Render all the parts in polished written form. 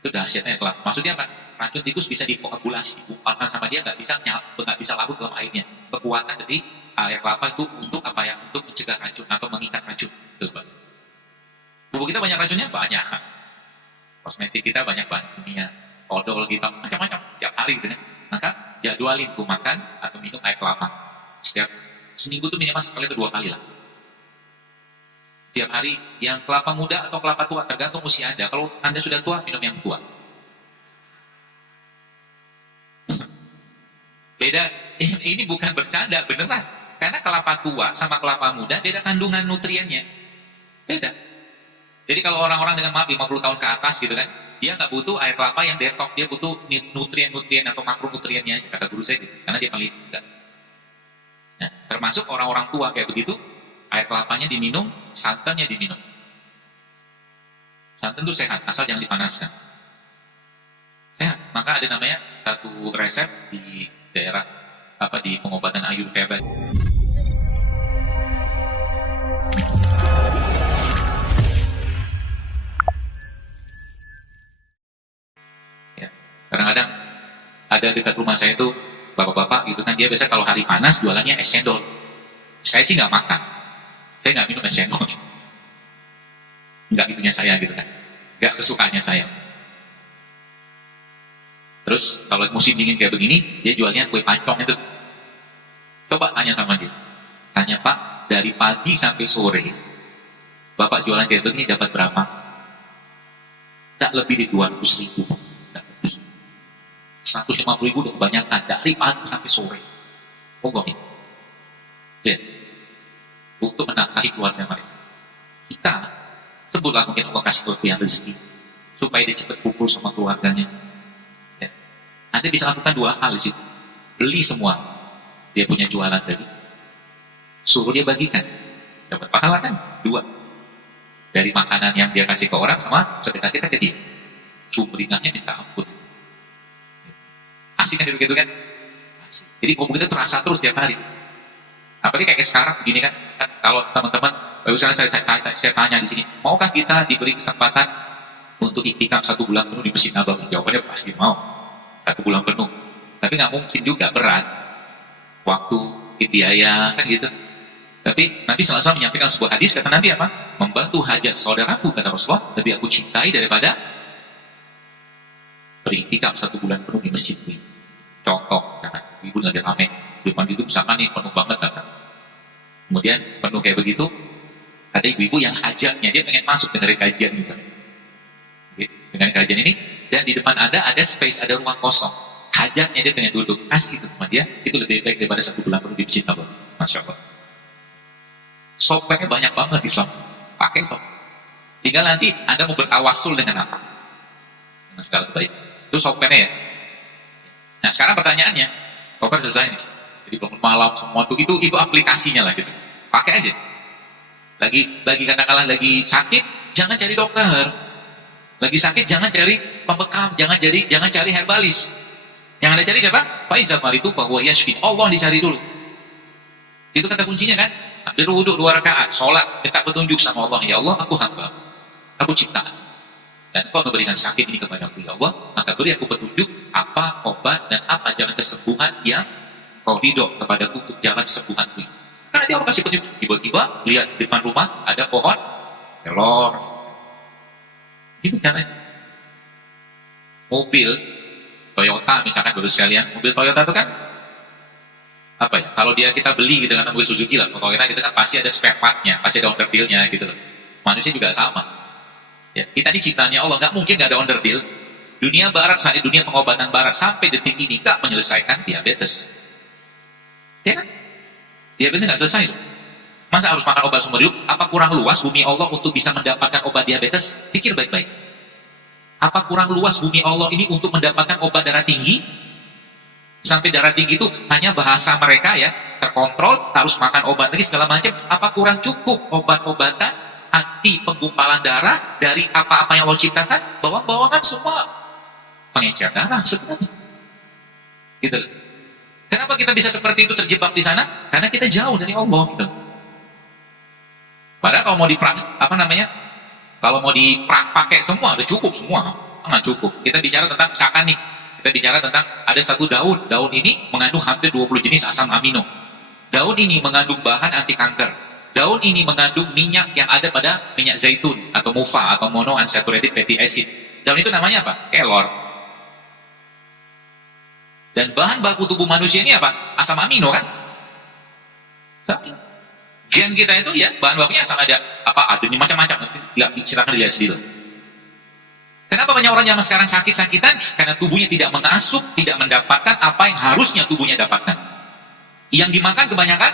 Itu dahsyatnya kelapa. Maksudnya apa? Racun tikus bisa dikoagulasi, dikumpulkan sama dia, nggak bisa larut dalam airnya. Kekuatan dari air kelapa itu untuk apa ya? Untuk mencegah racun atau mengikat racun. Itu, Pak. Tubuh kita banyak racunnya? Banyak. Kosmetik kita banyak bahan kimia, odol kita macam-macam tiap hari gitu kan. Maka jadwalin tuh makan atau minum air kelapa. Setiap seminggu tuh minimal sekali atau 2 kali lah. Setiap hari, yang kelapa muda atau kelapa tua tergantung usia Anda. Kalau Anda sudah tua, minum yang tua. Beda, ini bukan bercanda, beneran. Karena kelapa tua sama kelapa muda beda kandungan nutriennya. Beda. Jadi kalau orang-orang dengan maaf 50 tahun ke atas gitu kan, dia nggak butuh air kelapa yang detox, dia butuh nutrien-nutrien atau makronutriennya aja, kata guru saya gitu. Karena dia peneliti. Nah, termasuk orang-orang tua kayak begitu, air kelapanya diminum, santannya diminum. Santan itu sehat, asal jangan dipanaskan. Sehat. Maka ada namanya satu resep di daerah di pengobatan Ayurveda. Kadang-kadang ada dekat rumah saya itu bapak-bapak gitu kan, dia biasa kalau hari panas jualannya es cendol. Saya sih nggak makan, saya nggak minum es cendol, nggak itunya saya gitu kan, nggak kesukaannya saya. Terus kalau musim dingin kayak begini, dia jualnya kue pancong itu. Coba tanya sama dia, tanya Pak, dari pagi sampai sore Bapak jualan kayak begini dapat berapa? Tak lebih di 200.000. 150.000 udah kebanyakan dari pagi sampai sore. Pokoknya lihat, untuk menafkahi keluarga mereka. Kita sebutlah mungkin Allah kasih kelebihan rezeki supaya dia cepat kumpul sama keluarganya. Ya. Anda bisa lakukan 2 hal di situ. Beli semua dia punya jualan tadi, suruh dia bagikan, dapat pahala kan? 2 dari makanan yang dia kasih ke orang sama sedekah kita ke dia, sumringahnya minta ampun. Asik kan begitu kan? Asik. Jadi ngomong itu terasa terus tiap hari. Apalagi kayak sekarang begini kan, kalau teman-teman, misalnya saya tanya di sini, maukah kita diberi kesempatan untuk iktikaf 1 bulan penuh di Masjid Nabawi? Jawabannya pasti mau, 1 bulan penuh. Tapi nggak mungkin juga, berat, waktu, biaya kan gitu. Tapi Nabi SAW menyampaikan sebuah hadis, kata Nabi apa? Membantu hajat saudaraku, kata Rasulullah, lebih aku cintai daripada beriktikaf 1 bulan penuh di masjid ini. Contoh, karena ibu lagi rame, depan itu misalkan nih penuh banget kan. Kemudian penuh kayak begitu, ada ibu-ibu yang hajatnya dia pengen masuk dengerin kajian misalnya. Dengan kajian ini, dan di depan ada space, ada ruang kosong. Hajatnya dia pengen duduk, kasih itu sama dia, itu lebih baik daripada 1 bulan penuh di masjid Allah. Masya Allah. Software-nya banyak banget Islam. Pakai sop. Tinggal nanti Anda mau bertawasul dengan apa? Dengan segala kebaikan. Itu software-nya ya. Nah sekarang pertanyaannya, software selesai nih. Jadi bangun malam semua itu aplikasinya lah gitu. Pakai aja. Lagi katakanlah lagi sakit, jangan cari dokter. Lagi sakit jangan cari pembekam, jangan cari herbalis. Yang Anda cari siapa? Faizal maritu fa huwa yashfi. Allah dicari dulu. Itu kata kuncinya kan? Ambil wudhu 2 rakaat, sholat, minta petunjuk sama Allah. Ya Allah, aku hamba, aku ciptaan, dan Kau memberikan sakit ini kepada aku, ya Allah, maka beri aku petunjuk apa obat dan apa jalan kesembuhan yang Kau ridho kepadaku untuk jalan kesembuhanku. Karena dia Allah kasih petunjuk. Tiba-tiba lihat di depan rumah ada pohon kelor, gitu caranya. Mobil Toyota misalkan, baru sekalian, mobil Toyota itu kan apa ya, kalau kita beli gitu kan, mobil Suzuki lah, Toyota gitu kan, pasti ada spare part-nya, pasti ada underdeal-nya gitu loh. Manusia juga sama ya, kita ini ciptaannya Allah, nggak mungkin nggak ada underdeal. Dunia barat saat ini, dunia pengobatan barat sampai detik ini nggak menyelesaikan diabetes, ya kan? Diabetes nggak selesai loh. Masa harus makan obat seumur hidup? Apa kurang luas bumi Allah untuk bisa mendapatkan obat diabetes? Pikir baik-baik. Apa kurang luas bumi Allah ini untuk mendapatkan obat darah tinggi? Sampai darah tinggi itu hanya bahasa mereka ya, terkontrol, harus makan obat lagi segala macam. Apa kurang cukup obat-obatan anti penggumpalan darah dari apa-apa yang Allah ciptakan? Bawang-bawangan semua pengencer darah sebenarnya. Gitu loh. Kenapa kita bisa seperti itu, terjebak di sana? Karena kita jauh dari Allah gitu. Padahal kalau mau kalau mau pakai semua udah cukup semua. nggak cukup. Kita bicara tentang misalkan nih, kita bicara tentang ada satu daun. Daun ini mengandung hampir 20 jenis asam amino. Daun ini mengandung bahan anti kanker. Daun ini mengandung minyak yang ada pada minyak zaitun atau mufa atau monounsaturated fatty acid. Daun itu namanya apa? Kelor. Dan bahan baku tubuh manusia ini apa? Asam amino kan? Gen kita itu ya bahan bakunya asam ada apa? Ada ini macam-macam. Silakan dilihat sendiri. Kenapa banyak orang zaman sekarang sakit-sakitan? Karena tubuhnya tidak mengasup, tidak mendapatkan apa yang harusnya tubuhnya dapatkan. Yang dimakan kebanyakan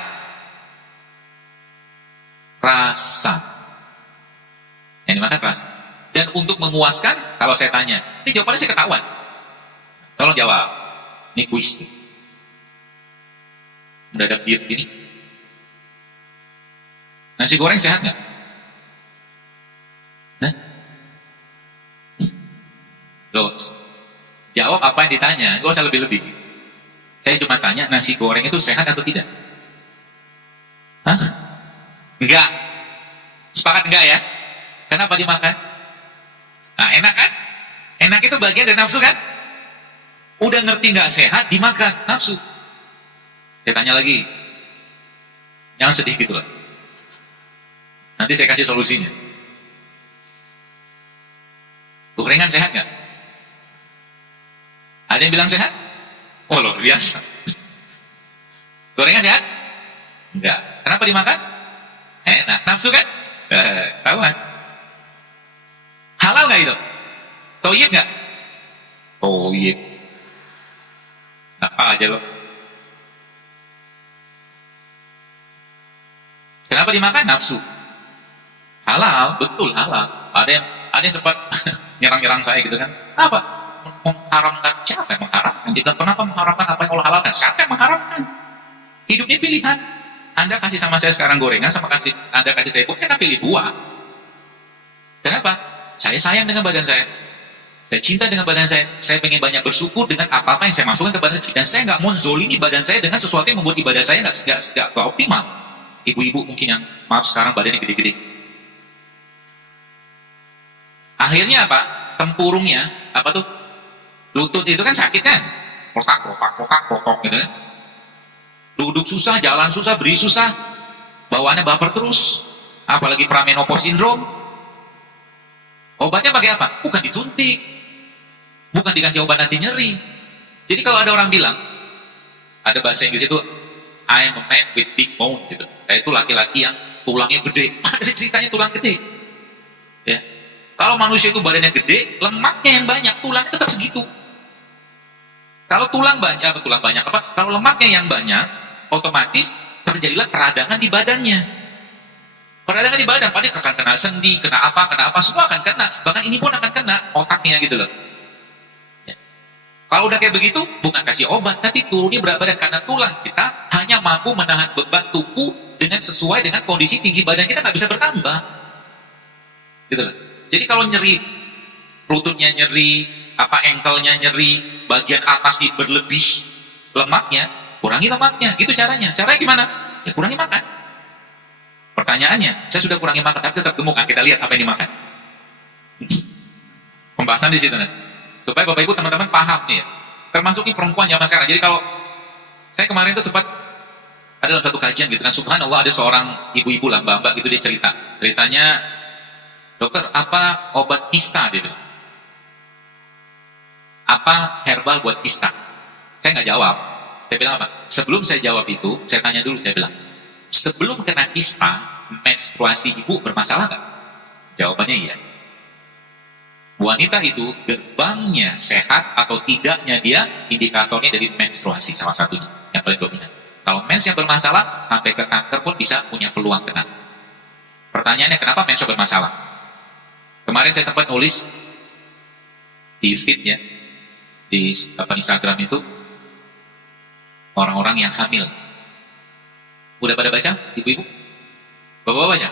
rasa. Yang dimakan rasa. Dan untuk memuaskan, kalau saya tanya, ini jawabannya saya ketahuan. Tolong jawab. Ini kuis. Mendadak diet gini. Nasi goreng sehat nggak? Hah? Loh, jawab apa yang ditanya. Gak usah lebih-lebih. Saya cuma tanya, nasi goreng itu sehat atau tidak? Hah? Enggak. Sepakat enggak ya? Kenapa dimakan? Nah, enak kan? Enak itu bagian dari nafsu kan? Udah ngerti nggak sehat, dimakan. Nafsu. Saya tanya lagi. Jangan sedih gitu lah. Nanti saya kasih solusinya. Gorengan sehat nggak? Ada yang bilang sehat? Oh luar biasa. Gorengan sehat? Enggak. Kenapa dimakan? Enak. Nafsu kan? Tahu kan? Halal nggak itu? Toyib nggak? Toyib. Apa aja lo? Kenapa dimakan? Nafsu. Halal, betul halal. Ada yang sempat nyerang-nyerang saya gitu kan? Apa? Mengharamkan. Siapa yang mengharamkan? Dia bilang, kenapa mengharamkan apa yang Allah halalkan? Siapa yang mengharamkan? Hidup ini pilihan. Anda kasih sama saya sekarang gorengan, sama Anda kasih saya buah, saya akan pilih buah. Kenapa? Saya sayang dengan badan saya. Saya cinta dengan badan saya pengen banyak bersyukur dengan apa-apa yang saya masukkan ke badan saya. Dan saya nggak mau zolimi badan saya dengan sesuatu yang membuat ibadah saya nggak optimal. Ibu-ibu mungkin yang, maaf sekarang badannya gede-gede. Akhirnya apa? Tempurungnya, apa tuh? Lutut itu kan sakit kan? Kotak gitu kan? Duduk susah, jalan susah, beri susah. Bawaannya baper terus. Apalagi pramenopause syndrome. Obatnya pakai apa? Bukan disuntik. Bukan dikasih obat anti nyeri. Jadi kalau ada orang bilang, ada bahasa Inggris itu, I am a man with big bone. Gitu. Saya itu laki-laki yang tulangnya gede. Ada ceritanya tulang gede. Ya. Kalau manusia itu badannya gede, lemaknya yang banyak, tulangnya tetap segitu. Kalau tulang banyak, kalau lemaknya yang banyak, otomatis terjadilah peradangan di badannya. Peradangan di badan, padahal akan kena sendi, kena apa, semua akan kena. Bahkan ini pun akan kena otaknya gitu loh. Ya. Kalau udah kayak begitu, bukan kasih obat, tapi turunnya berat badan. Karena tulang kita hanya mampu menahan beban tubuh dengan sesuai dengan kondisi tinggi badan kita, nggak bisa bertambah. Gitu loh. Jadi kalau nyeri, lututnya nyeri, ankle-nya nyeri, bagian atas ini berlebih lemaknya, kurangi lemaknya. Gitu caranya. Caranya gimana? Ya kurangi makan. Pertanyaannya, saya sudah kurangi makan, tapi tetap gemuk. Nah, kita lihat apa yang dimakan. Pembahasan di situ nih. Supaya Bapak Ibu teman-teman paham nih ya. Termasuk ini perempuan zaman sekarang. Jadi kalau saya kemarin itu sempat ada dalam satu kajian gitu kan, subhanallah ada seorang ibu-ibu lah, mbak-mbak gitu, dia cerita. Ceritanya, dokter, apa obat kista dia bilang? Apa herbal buat kista? Saya nggak jawab. Saya bilang apa? Sebelum saya jawab itu, saya tanya dulu, saya bilang, sebelum kena kista, menstruasi ibu bermasalah nggak? Jawabannya iya. Wanita itu gerbangnya sehat atau tidaknya dia indikatornya dari menstruasi salah satunya yang paling dominan. Kalau mens yang bermasalah sampai ke kanker pun bisa punya peluang kena. Pertanyaannya kenapa mens bermasalah? Kemarin saya sempat nulis di feed ya, di Instagram itu, orang-orang yang hamil. Udah pada baca, ibu-ibu? Bapak-bapak baca?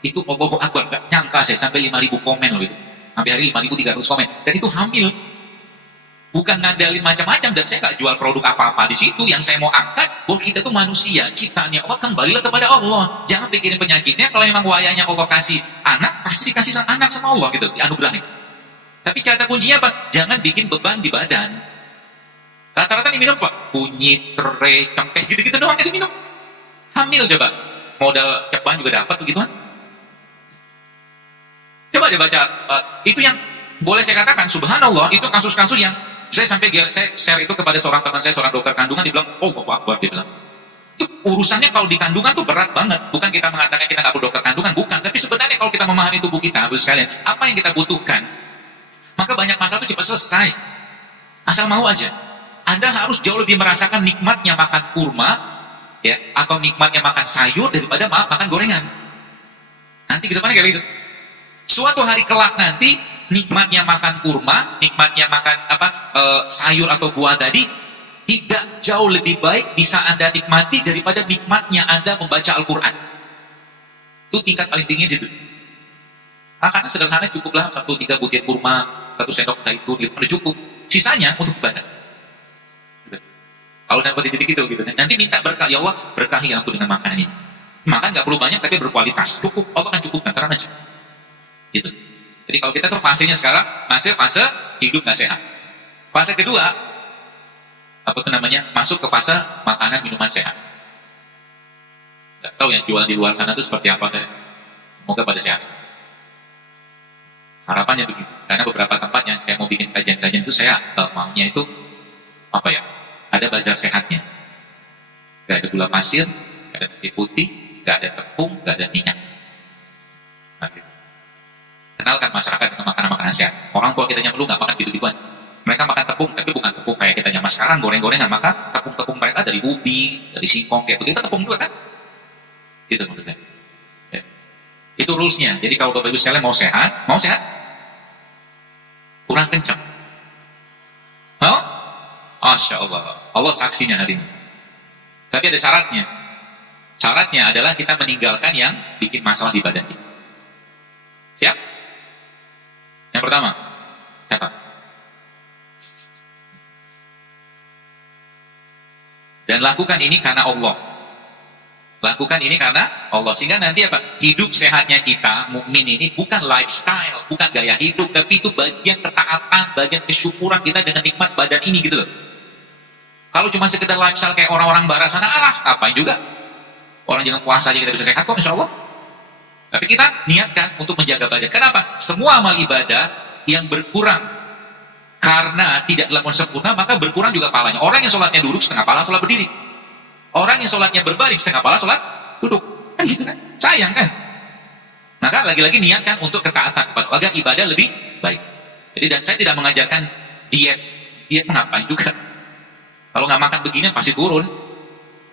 Itu Allahu Akbar, gak nyangka saya sampai 5.000 komen loh itu. Sampai hari 5.300 komen. Dan itu hamil. Bukan ngandalin macam-macam, dan saya gak jual produk apa-apa di situ. Yang saya mau angkat, bahwa kita tuh manusia, ciptaannya Allah, kembalilah kepada Allah. Jangan pikirin penyakitnya, kalau memang wayanya Allah kasih anak, pasti dikasih anak sama Allah gitu, dianugerahin. Tapi kata kuncinya apa? Jangan bikin beban di badan. Rata-rata diminum apa? Kunyit, serai, cengkeh, gitu-gitu doang yang diminum. Hamil coba. Modal ceban juga dapat begitu kan? Coba dia baca, itu yang boleh saya katakan, subhanallah, itu kasus-kasus yang saya share itu kepada seorang teman saya, seorang dokter kandungan, dia bilang, oh Bapak Akbar, dia bilang. Itu urusannya kalau di kandungan tuh berat banget. Bukan kita mengatakan kita nggak perlu dokter kandungan, bukan. Tapi sebenarnya kalau kita memahami tubuh kita, harus sekalian, apa yang kita butuhkan, maka banyak masalah itu cepat selesai. Asal mau aja. Anda harus jauh lebih merasakan nikmatnya makan kurma, ya, atau nikmatnya makan sayur daripada makan gorengan. Nanti ke depannya kayak gitu. Suatu hari kelak nanti, nikmatnya makan kurma, nikmatnya makan sayur atau buah tadi, tidak jauh lebih baik bisa Anda nikmati daripada nikmatnya Anda membaca Al-Quran. Itu tingkat paling tinggi gitu. Karena sederhana cukuplah 1-3 butir kurma, 1 sendok zaitun, gitu, udah cukup. Sisanya untuk ibadah. Gitu. Kalau sampai di titik itu, gitu kan. Nanti minta berkah, ya Allah berkahi aku dengan makanan ini. Makan nggak perlu banyak tapi berkualitas. Cukup, Allah kan cukupkan, tenang aja. Gitu. Jadi kalau kita tuh fasenya sekarang masih fase hidup nggak sehat. Fase kedua, apa itu namanya, masuk ke fase makanan minuman sehat. Nggak tahu yang jualan di luar sana itu seperti apa, saya semoga pada sehat. Harapannya begitu. Karena beberapa tempat yang saya mau bikin kajian-kajian itu saya maunya itu apa ya? Ada bazar sehatnya. Gak ada gula pasir, gak ada nasi putih, gak ada tepung, gak ada minyak. Nah, gitu. Kenalkan masyarakat dengan makanan-makanan sehat. Orang tua kita yang dulu nggak makan gitu-gituan. Mereka makan tepung, tapi bukan tepung kayak kita nyaman sekarang, goreng-gorengan. Maka tepung-tepung mereka dari ubi, dari singkong, kayak begitu, tepung juga kan? Gitu maksudnya. Ya. Itu rules-nya. Jadi kalau Bapak Ibu sekalian mau sehat, kurang kencang. Mau? Masya Allah. Allah saksinya hari ini. Tapi ada syaratnya. Syaratnya adalah kita meninggalkan yang bikin masalah di badan kita. Siap? Yang pertama, siapa? Dan lakukan ini karena Allah. Lakukan ini karena Allah. Sehingga nanti apa? Hidup sehatnya kita, mukmin ini bukan lifestyle, bukan gaya hidup, tapi itu bagian ketaatan, bagian kesyukuran kita dengan nikmat badan ini gitu loh. Kalau cuma sekedar lifestyle kayak orang-orang barat sana, apain juga. Orang jangan puasa aja kita bisa sehat kok, insya Allah. Tapi kita niatkan untuk menjaga badan. Kenapa? Semua amal ibadah yang berkurang karena tidak dilakukan sempurna, maka berkurang juga pahalanya. Orang yang sholatnya duduk, setengah pahala sholat berdiri. Orang yang sholatnya berbaring, setengah pahala sholat duduk. Kan gitu kan? Sayang kan? Maka lagi-lagi niatkan untuk ketaatan, agar ibadah lebih baik. Jadi dan saya tidak mengajarkan diet. Diet ngapain juga? Kalau nggak makan beginian pasti turun.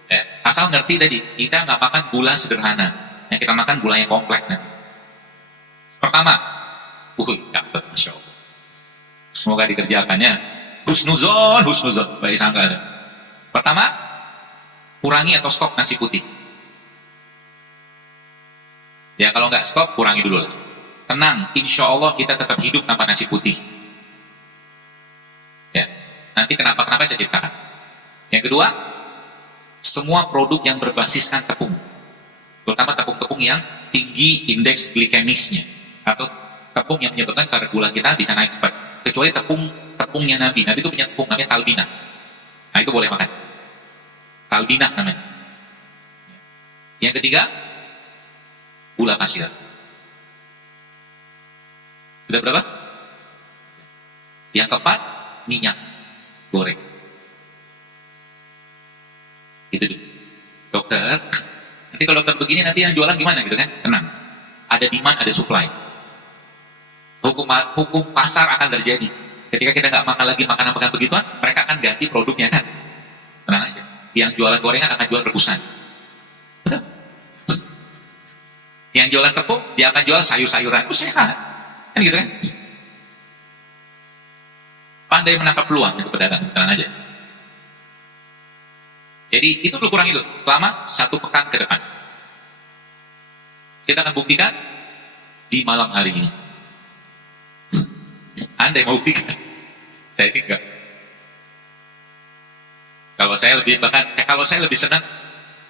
Ya, asal ngerti tadi, kita nggak makan gula sederhana. Yang kita makan gula yang kompleks nanti. Pertama, dapat, Masya Allah. Semoga dikerjakannya. Husnuzon. Baik sangka. Pertama, kurangi atau stop nasi putih. Ya kalau nggak stop, kurangi dulu lah. Tenang, insya Allah kita tetap hidup tanpa nasi putih. Ya, nanti kenapa saya ceritakan. Yang kedua, semua produk yang berbasiskan tepung. Terutama tepung-tepung yang tinggi indeks glikemisnya, atau tepung yang menyebabkan kadar gula kita bisa naik cepat. Kecuali tepungnya Nabi itu punya tepung namanya talbinah. Nah itu boleh makan. Talbinah namanya. Yang ketiga, gula pasir. Sudah berapa? Yang keempat, minyak goreng. Itu dokter. Nanti kalau dokter begini nanti yang jualan gimana gitu kan? Tenang. Ada demand, ada supply. Hukum pasar akan terjadi. Ketika kita nggak makan lagi makanan-makanan begituan, mereka akan ganti produknya kan? Tenang aja. Yang jualan gorengan akan jual rebusan. Betul? Yang jualan tepung, dia akan jual sayur-sayuran. Itu sehat. Kan gitu kan? Pandai menangkap peluang itu pedagang. Tenang aja. Jadi itu perlu kurangi dulu selama 1 pekan ke depan. Kita akan buktikan di malam hari ini. Anda yang mau buktikan? Saya sih enggak. Kalau saya lebih senang.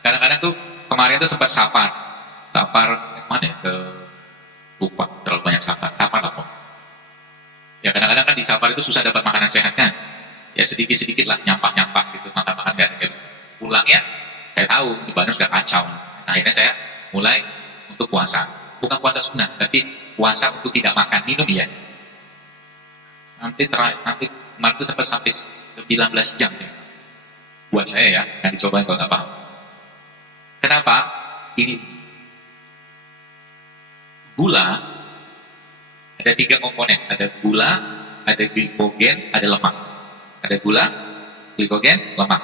Kadang-kadang tuh kemarin tuh sempat safar mana ya, ke lupa terlalu banyak safar apa? Ya kadang-kadang kan di safari itu susah dapat makanan sehat kan. Ya sedikit-sedikit lah nyampah-nyampah gitu, makan-makan gak sehat. Pulangnya saya tahu ini badan sudah kacau. Nah, akhirnya saya mulai untuk puasa. Bukan puasa sunnah, tapi puasa untuk tidak makan minum ya. Sampai kemarin itu sampai 19 jam ya. Buat saya ya, yang dicobain kalau nggak paham. Kenapa? Ini gula ada 3 komponen. Ada gula, ada glikogen, ada lemak. Ada gula, glikogen, lemak.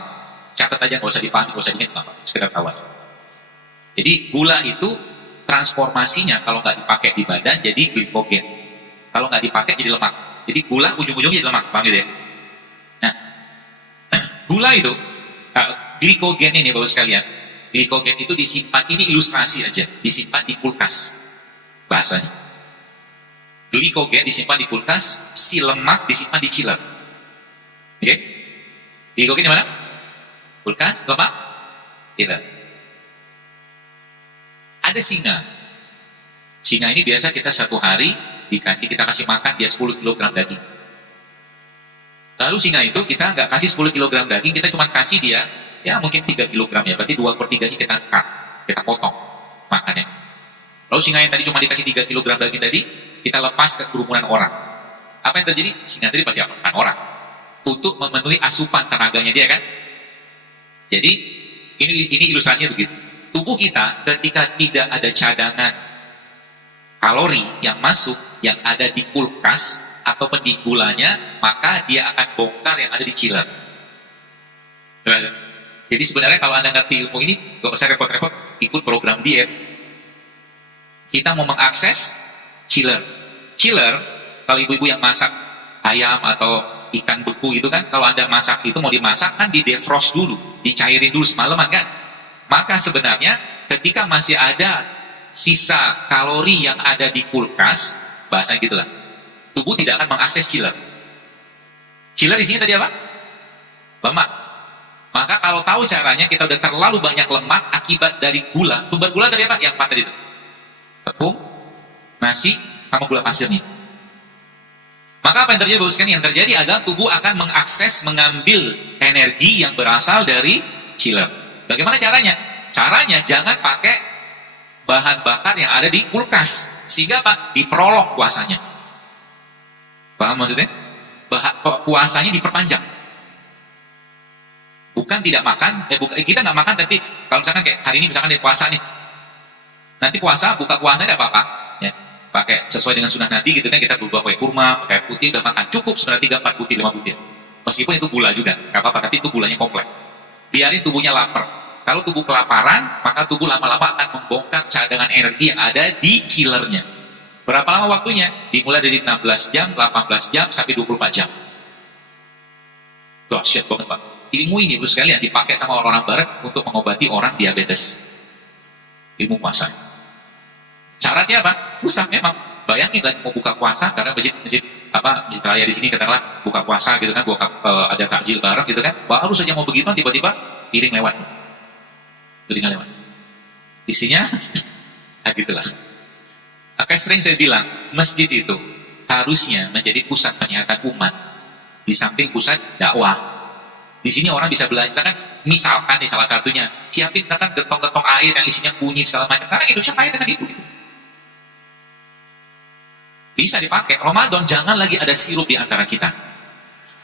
Catat aja, nggak usah dipahami, nggak usah diingat, sekedar tahu aja. Jadi gula itu transformasinya kalau nggak dipakai di badan jadi glikogen. Kalau nggak dipakai jadi lemak. Jadi gula ujung-ujungnya jadi lemak, paham gitu ya? Nah, gula itu, glikogen ini bapak sekalian, glikogen itu disimpan, ini ilustrasi aja, disimpan di kulkas bahasanya. Glikogen disimpan di kulkas, si lemak disimpan di chiller. Oke? Okay? Glikogen di mana? Kulkas, lemak, chiller. Ada singa. Singa ini biasa kita satu hari kita kasih makan dia 10 kg daging. Lalu singa itu kita nggak kasih 10 kg daging, kita cuma kasih dia ya mungkin 3 kg ya, berarti 2/3 kita cut, kita potong makannya. Lalu singa yang tadi cuma dikasih 3 kg daging tadi, kita lepas ke kerumunan orang. Apa yang terjadi? Singa tadi pasti makan orang untuk memenuhi asupan tenaganya dia kan. Jadi ini ilustrasinya begitu. Tubuh kita ketika tidak ada cadangan kalori yang masuk, yang ada di kulkas ataupun di gulanya, maka dia akan bongkar yang ada di chiller. Jadi sebenarnya kalau Anda ngerti ilmu ini, gak usah repot-repot ikut program diet. Kita mau mengakses chiller. Chiller, kalau ibu-ibu yang masak ayam atau ikan beku itu kan, kalau Anda masak itu mau dimasak kan di defrost dulu, dicairin dulu semalaman kan. Maka sebenarnya ketika masih ada sisa kalori yang ada di kulkas, bahasanya gitulah, tubuh tidak akan mengakses chiller. Chiller isinya tadi apa? Lemak. Maka kalau tahu caranya, kita udah terlalu banyak lemak akibat dari gula. Sumber gula dari apa? Yang 4 tadi itu. Tepung, nasi, sama gula pasir nih. Maka apa yang terjadi? Yang terjadi adalah tubuh akan mengakses, mengambil energi yang berasal dari chiller. Bagaimana caranya? Caranya jangan pakai bahan bakar yang ada di kulkas, sehingga apa? Diprolong puasanya. Paham maksudnya? Puasanya diperpanjang. Bukan tidak makan, kita nggak makan, tapi kalau misalkan kayak hari ini misalkan di puasa nih, nanti buka puasa tidak apa-apa, ya, pakai sesuai dengan sunnah Nabi gitu kan, kita berubah pakai kurma, pakai putih, udah makan cukup sebenarnya 3-4 butir, 5 butir. Meskipun itu gula juga, nggak apa-apa, tapi itu gulanya kompleks. Biarin tubuhnya lapar. Kalau tubuh kelaparan, maka tubuh lama-lama akan membongkar cadangan energi yang ada di chillernya. Berapa lama waktunya? Dimulai dari 16 jam, 18 jam, sampai 24 jam. Dahsyat banget Pak. Ilmu ini bos sekalian dipakai sama orang-orang barat untuk mengobati orang diabetes. Ilmu puasa. Syaratnya apa? Susah memang. Bayangin lagi mau buka puasa, karena masjid raya di sini katakanlah buka puasa gitu kan, ada takjil bareng gitu kan, baru saja mau begitu tiba-tiba piring lewat, isinya gitulah. Maka sering saya bilang, masjid itu harusnya menjadi pusat penyihatan umat di samping pusat dakwah. Di sini orang bisa belajar kan, misalkan nih salah satunya siapin kan getong-getong air yang isinya kunyit segala macam, karena Indonesia kaya dengan itu gitu. Bisa dipakai. Ramadan jangan lagi ada sirup di antara kita.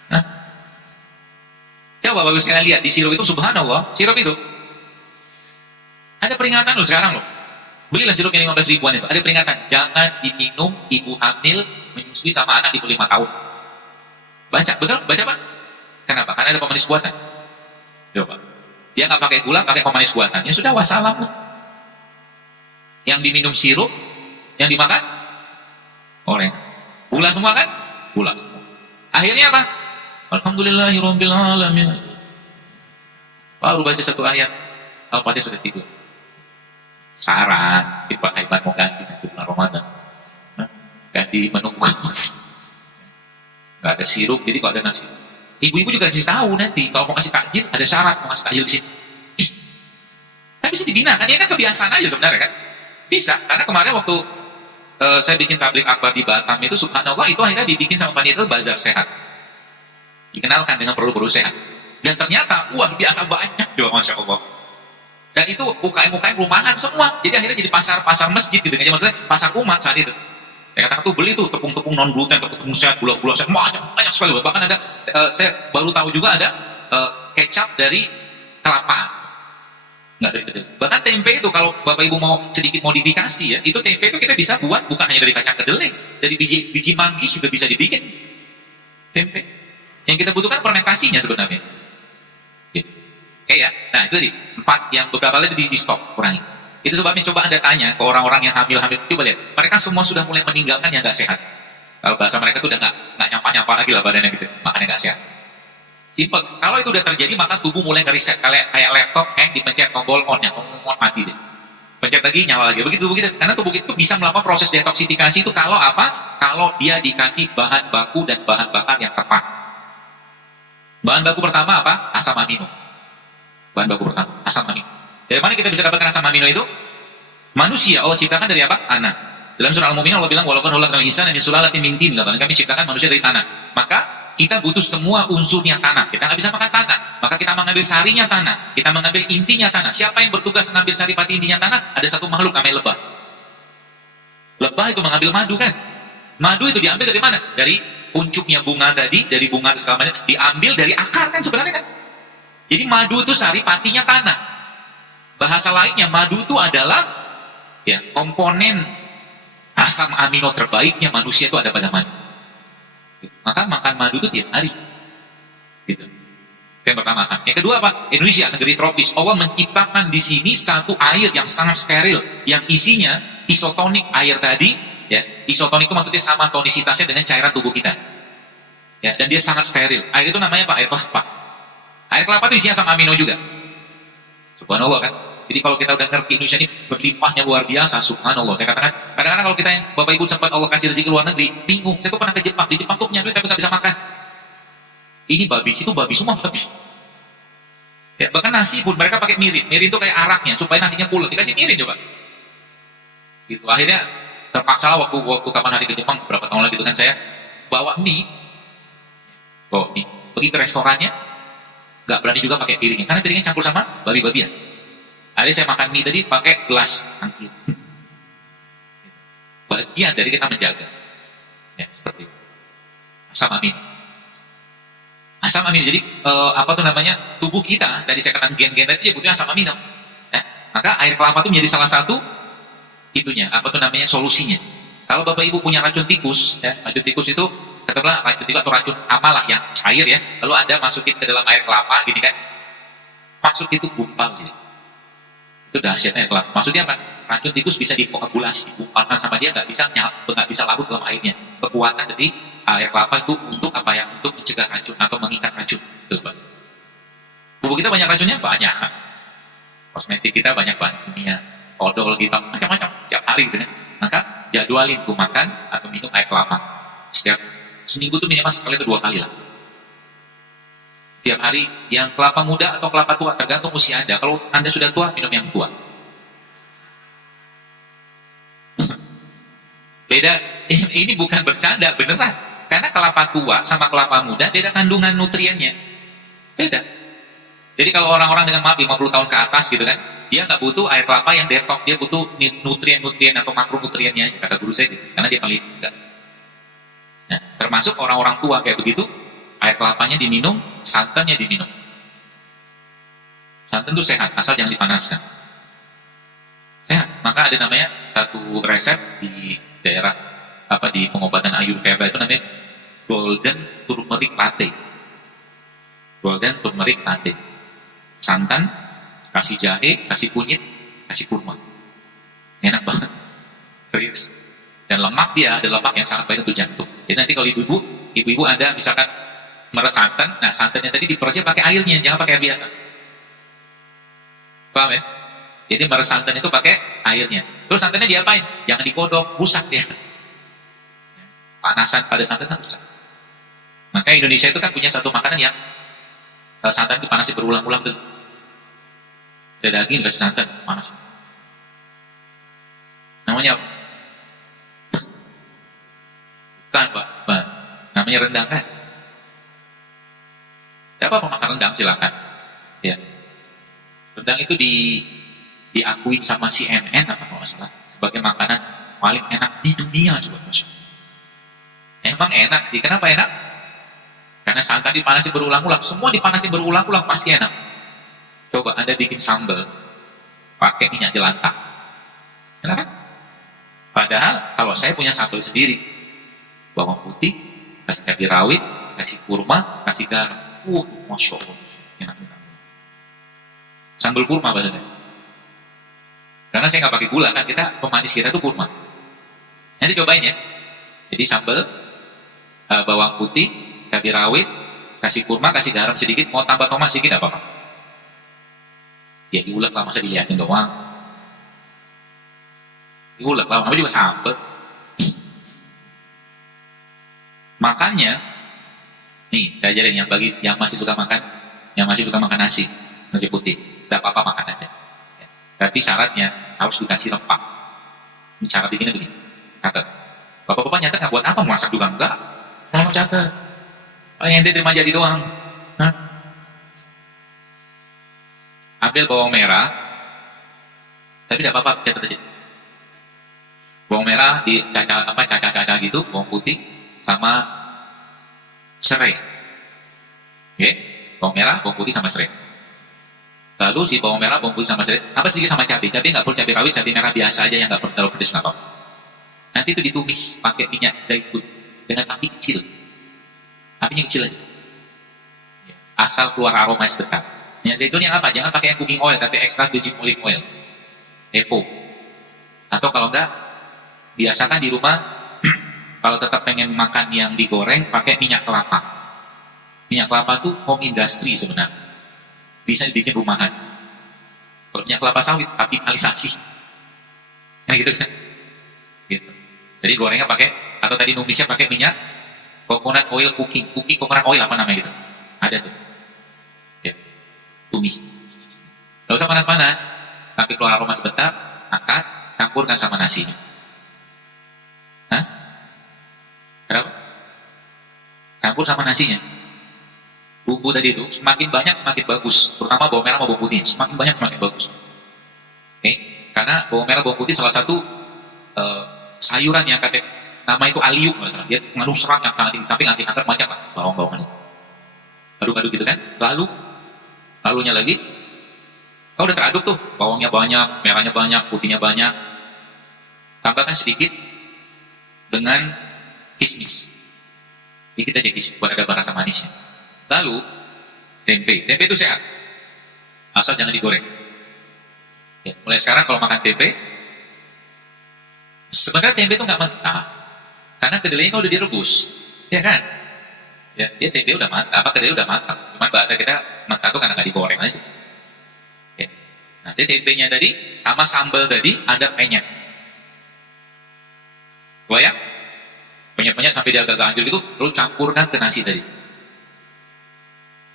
Nah, coba bagus sekali lihat di sirup itu, subhanallah, sirup itu ada peringatan loh sekarang loh. Belilah sirup yang 15 ribuan itu. Ada peringatan, jangan diminum ibu hamil menyusui sama anak di 5 tahun. Baca, betul? Baca Pak? Kenapa? Karena ada pemanis buatan. Coba. Dia nggak pakai gula, pakai pemanis buatan. Ya sudah, wassalam. Yang diminum sirup, yang dimakan orang. Gula semua kan? Gula semua. Akhirnya apa? Alhamdulillahirabbil alamin. Baru baca satu ayat, Al-Fatihah sudah tidur. Saran, Pak Haiban mau ganti nanti bulan Ramadan. Ganti menu buka puasa. Gak ada sirup, jadi kok ada nasi. Ibu-ibu juga kasih tahu nanti, kalau mau kasih takjil, ada syarat mau kasih takjil di sini. Kan bisa dibina, kan ini kan kebiasaan aja sebenarnya kan? Bisa, karena kemarin waktu saya bikin tablik akbar di Batam itu, subhanallah, itu akhirnya dibikin sama panitia itu bazar sehat. Dikenalkan dengan produk-produk sehat. Dan ternyata, wah biasa banyak juga, Masya Allah. Dan itu UKM-UKM rumahan semua. Jadi akhirnya jadi pasar masjid gitu. Jadi maksudnya pasar umat saat itu. Saya katakan tuh beli tuh tepung-tepung non gluten, tepung sehat, gula-gula sehat, banyak sekali. Bahkan ada, saya baru tahu juga ada kecap dari kelapa. Nggak dari kedelai. Bahkan tempe itu kalau Bapak Ibu mau sedikit modifikasi ya, itu tempe itu kita bisa buat bukan hanya dari kacang kedelai, dari biji manggis juga bisa dibikin tempe. Yang kita butuhkan fermentasinya sebenarnya. Gitu. Oke ya. Nah itu tadi 4 yang beberapa tadi di stop, kurangi. Itu sebabnya coba Anda tanya ke orang-orang yang hamil-hamil, coba lihat, mereka semua sudah mulai meninggalkan yang nggak sehat. Kalau bahasa mereka tuh udah nggak nyapa-nyapa lagi lah badannya gitu, makanya nggak sehat. Simple. Kalau itu udah terjadi, maka tubuh mulai nge-reset kayak laptop, dipencet tombol on, mati deh. Pencet lagi, nyala lagi. Begitu. Karena tubuh itu bisa melakukan proses detoksifikasi itu kalau apa? Kalau dia dikasih bahan baku dan bahan bakar yang tepat. Bahan baku pertama apa? Asam amino. Bahan baku pertama, asam amino. Dari mana kita bisa dapatkan asam amino itu? Manusia Allah ciptakan dari apa? Tanah. Dalam surah Al-Mu'minun Allah bilang walaupun khalaqnal insana min sulalatin min tin, kami ciptakan manusia dari tanah. Maka kita butuh semua unsurnya tanah. Kita nggak bisa makan tanah. Maka kita mengambil sarinya tanah. Kita mengambil intinya tanah. Siapa yang bertugas mengambil sari pati intinya tanah? Ada satu makhluk namanya lebah. Lebah itu mengambil madu kan? Madu itu diambil dari mana? Dari puncuknya bunga tadi, dari bunga segala macam, diambil dari akar kan sebenarnya kan? Jadi madu itu sari patinya tanah. Bahasa lainnya madu itu adalah ya komponen asam amino terbaiknya manusia itu ada pada madu. Maka makan madu itu tiap hari. Gitu. Yang pertama asam. Yang kedua apa? Indonesia, negeri tropis. Allah menciptakan di sini satu air yang sangat steril, yang isinya isotonik air tadi. Ya, isotonik itu maksudnya sama tonisitasnya dengan cairan tubuh kita. Ya, dan dia sangat steril. Air itu namanya apa? Air kelapa. Air kelapa itu isinya asam amino juga. Subhanallah kan. Jadi kalau kita udah ngerti Indonesia ini berlimpahnya luar biasa, subhanallah. Saya katakan, kadang-kadang kalau kita yang Bapak Ibu sempat Allah kasih rezeki luar negeri, bingung. Saya tuh pernah ke Jepang, di Jepang tuh punya duit tapi nggak bisa makan. Ini babi, itu babi, semua babi. Ya, bahkan nasi pun mereka pakai mirin. Mirin itu kayak araknya, supaya nasinya pulen. Dikasih mirin coba. Gitu. Akhirnya terpaksa lah waktu kapan hari ke Jepang, beberapa tahun lagi itu kan saya bawa mie, pergi ke restorannya, nggak berani juga pakai piringnya, karena piringnya campur sama babi-babian. Akhirnya saya makan mie tadi pakai gelas angkir. Bagian dari kita menjaga. Ya, seperti itu. Asam amino. Asam amino. Jadi apa tuh namanya? Tubuh kita, tadi saya katakan gen-gen tadi dia butuh asam amino. Ya, maka air kelapa itu menjadi salah satu itunya, apa tuh namanya? Solusinya. Kalau Bapak Ibu punya racun tikus, ya, racun tikus itu katakanlah racun tikus atau racun apalah yang cair ya, lalu Anda masukin ke dalam air kelapa gini kan. Maksud itu gumpal gitu. Itu dahsyatnya kelapa. Maksudnya apa? Racun tikus bisa dikoagulasi, digumpalkan sama dia, nggak bisa larut dalam airnya. Kekuatan dari air kelapa itu untuk apa ya? Untuk mencegah racun atau mengikat racun. Itu tubuh kita banyak racunnya, banyak. Kosmetik kita banyak kimia, odol kita macam-macam tiap hari gitu kan. Maka jadwalin tuh makan atau minum air kelapa. Setiap seminggu tuh minimal sekali atau 2 kali lah. Tiap hari, yang kelapa muda atau kelapa tua, tergantung usia Anda. Kalau Anda sudah tua, minum yang tua. Beda, ini bukan bercanda, beneran. Karena kelapa tua sama kelapa muda, beda kandungan nutriennya. Beda. Jadi kalau orang-orang dengan maaf 50 tahun ke atas gitu kan, dia nggak butuh air kelapa yang detox, dia butuh nutrien-nutrien atau makronutriennya, kata guru saya gitu. Karena dia paling enggak. Nah, termasuk orang-orang tua kayak begitu, air kelapanya diminum, santannya diminum. Santan itu sehat, asal jangan dipanaskan. Sehat. Maka ada namanya satu resep di daerah di pengobatan Ayurveda itu namanya golden turmeric latte. Golden turmeric latte. Santan, kasih jahe, kasih kunyit, kasih kurma. Enak banget. Serius. Dan lemak dia ada lemak yang sangat baik untuk jantung. Jadi nanti kalau ibu-ibu ada misalkan meres santan, nah santannya tadi diproses pakai airnya, jangan pakai air biasa. Paham ya? Jadi meres santan itu pakai airnya. Terus santannya diapain? Jangan digodok, rusak dia. Panasan pada santan kan rusak. Maka Indonesia itu kan punya satu makanan yang santan dipanasi berulang-ulang tuh. Ada daging kasih santan, panas. Namanya apa? Bukan, Pak. Bukan. Namanya rendang kan? Siapa pemakan rendang silakan. Ya. Rendang itu diakui sama CNN apa kalau nggak salah sebagai makanan paling enak di dunia coba Mas. Emang enak sih. Kenapa enak? Karena santan dipanasi berulang-ulang. Semua dipanasi berulang-ulang pasti enak. Coba Anda bikin sambal pakai minyak jelantah. Enak kan? Padahal kalau saya punya sambal sendiri, bawang putih, kasih cabai rawit, kasih kurma, kasih garam. Masya Allah, enak. Sambal kurma bahasanya. Karena saya nggak pakai gula kan, pemanis kita itu kurma. Nanti cobain ya. Jadi sambal, bawang putih, cabai rawit, kasih kurma, kasih garam sedikit, mau tambah tomat sedikit apa-apa. Ya diulek lah, masa dilihatin doang. Diulek lah, namanya juga sambal. Makanya, nih saya ajarin yang masih suka makan nasi putih, tidak apa-apa makan aja. Ya. Tapi syaratnya harus dikasih rempah. Ini cara bikinnya begini. Catat. Bapak-bapak nyata nggak buat apa? Masak juga enggak. Mau catat. Yang ente terima jadi doang. Hah? Ambil bawang merah, tapi tidak apa-apa, catat aja. Bawang merah caca gitu, bawang putih sama serai. Oke, bawang merah, bawang putih sama serai. Lalu si bawang merah, bawang putih sama serai, apa sedikit sama cabai. Cabai nggak perlu cabai rawit, cabai merah biasa aja yang nggak perlu terlalu pedas nggak apa. Nanti itu ditumis pakai minyak zaitun dengan api kecil. Apinya kecil aja. Asal keluar aroma sebentar. Minyak zaitun yang apa? Jangan pakai yang cooking oil, tapi extra virgin olive oil. Evo. Atau kalau enggak, biasakan di rumah, kalau tetap pengen makan yang digoreng, pakai minyak kelapa. Minyak kelapa itu home industry sebenarnya. Bisa dibikin rumahan. Kalau minyak kelapa sawit, kapitalisasi. Kan gitu kan? Gitu. Jadi gorengnya pakai, atau tadi numisnya pakai minyak coconut oil cooking coconut oil apa namanya gitu. Ada tuh. Ya. Tumis. Gak usah panas-panas, tapi keluar aroma sebentar, angkat, campurkan sama nasinya. Hah? Kenapa? Campur sama nasinya. Bumbu tadi itu semakin banyak semakin bagus, terutama bawang merah sama bawang putih. Semakin banyak semakin bagus. Oke? Karena bawang merah bawang putih salah satu sayuran yang katanya nama itu alium, dia mengandung serat yang sangat tinggi, samping anti kanker macam lah bawang-bawangan itu. Aduk-aduk gitu kan, lalunya lagi, kalau udah teraduk tuh, bawangnya banyak, merahnya banyak, putihnya banyak, tambahkan sedikit dengan kismis, dikit aja kismis, buat ada rasa manisnya. Lalu tempe itu sehat, asal jangan digoreng. Ya, mulai sekarang kalau makan tempe, sebenarnya tempe itu nggak mentah, karena kedelainya udah direbus, ya kan? Ya, dia tempe udah matang, kedelai udah matang. Cuman bahasa kita mentah itu karena nggak digoreng aja. Ya. Nanti tempenya tadi sama sambal tadi ada penyet. Kebayang? Penyet-penyet sampai dia agak hancur itu, lalu campurkan ke nasi tadi.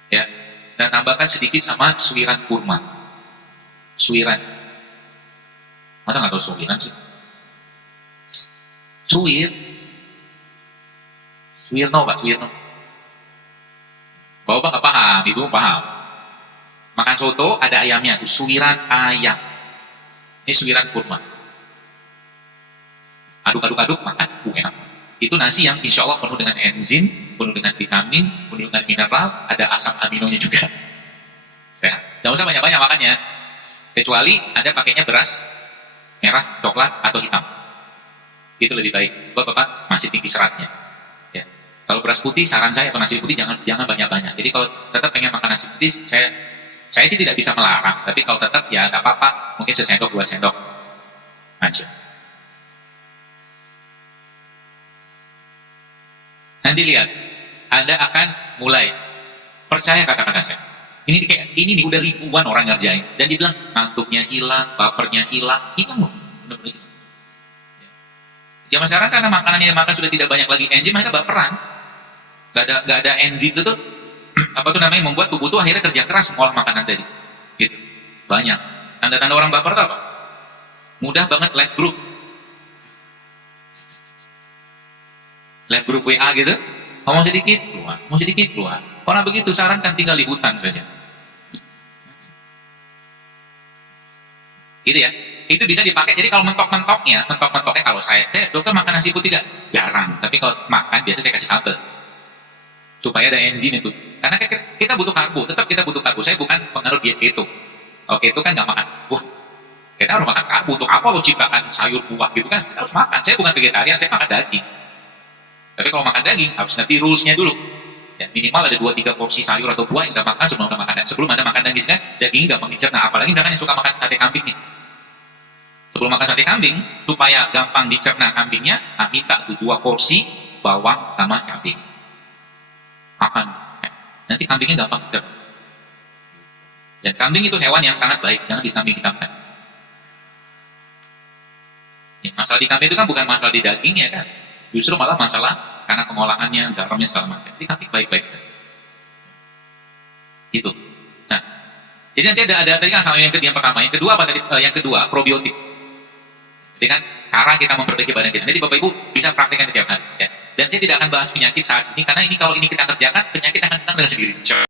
Ya, dan tambahkan sedikit sama suiran kurma. Suiran. Masa nggak tahu suiran sih? Suwirno Pak, Suwirno. Bapak nggak paham, ibu paham. Makan soto ada ayamnya, itu suiran ayam. Ini suiran kurma. Aduk, makan, enak. Itu nasi yang insya Allah penuh dengan enzim, penuh dengan vitamin, penuh dengan mineral, ada asam aminonya juga. Sehat. Jangan usah banyak-banyak makannya, kecuali ada pakainya beras merah, coklat, atau hitam. Itu lebih baik, sebab Bapak masih tinggi seratnya. Ya. Kalau beras putih, saran saya atau nasi putih jangan banyak-banyak. Jadi kalau tetap pengen makan nasi putih, saya sih tidak bisa melarang. Tapi kalau tetap ya nggak apa-apa, mungkin sesendok 2 sendok aja. Nanti lihat, Anda akan mulai percaya kata-kata saya. Ini nih udah ribuan orang ngerjain dan dibilang ngantuknya hilang, bapernya hilang loh. Benar-benar hilang. Zaman sekarang karena makanan yang dimakan sudah tidak banyak lagi enzim, mereka baperan. Gak ada enzim itu tuh apa tuh namanya membuat tubuh tuh akhirnya kerja keras mengolah makanan tadi. Gitu. Banyak. Tanda-tanda orang baper tuh apa? Mudah banget left groove. Lihat grup WA gitu, ngomong sedikit keluar, ngomong sedikit keluar. Kalau begitu sarankan tinggal di hutan saja. Gitu ya. Itu bisa dipakai. Jadi kalau mentok-mentoknya kalau saya dokter makan nasi putih gak? Jarang. Tapi kalau makan biasa saya kasih sambal supaya ada enzim itu. Karena kita butuh karbo, tetap kita butuh karbo. Saya bukan pengaruh diet keto. Kalau keto kan nggak makan. Wah, kita harus makan karbo. Untuk apa lo ciptakan sayur buah gitu kan? Kita harus makan. Saya bukan vegetarian, saya makan daging. Tapi kalau makan daging harus nanti rulesnya dulu. Ya, minimal ada 2-3 porsi sayur atau buah yang kita makan sebelum Anda makan. Sebelum Anda makan daging kan, daging gampang dicerna. Apalagi misalkan yang suka makan sate kambing nih. Sebelum makan sate kambing, supaya gampang dicerna kambingnya, minta 2 porsi bawang sama cabai. Makan. Nanti kambingnya gampang dicerna. Dan kambing itu hewan yang sangat baik, jangan dikambing-hitamkan. Ya, masalah di kambing itu kan bukan masalah di dagingnya kan. Justru malah masalah karena pengolahannya, garamnya segala macam. Jadi kambing baik-baik saja. Gitu. Nah, jadi nanti ada tadi kan sama yang pertama, yang kedua apa tadi? Yang kedua probiotik. Jadi kan cara kita memperbaiki badan kita. Nanti Bapak Ibu bisa praktekkan setiap hari. Ya. Dan saya tidak akan bahas penyakit saat ini karena ini kalau ini kita kerjakan penyakit akan datang dengan sendiri.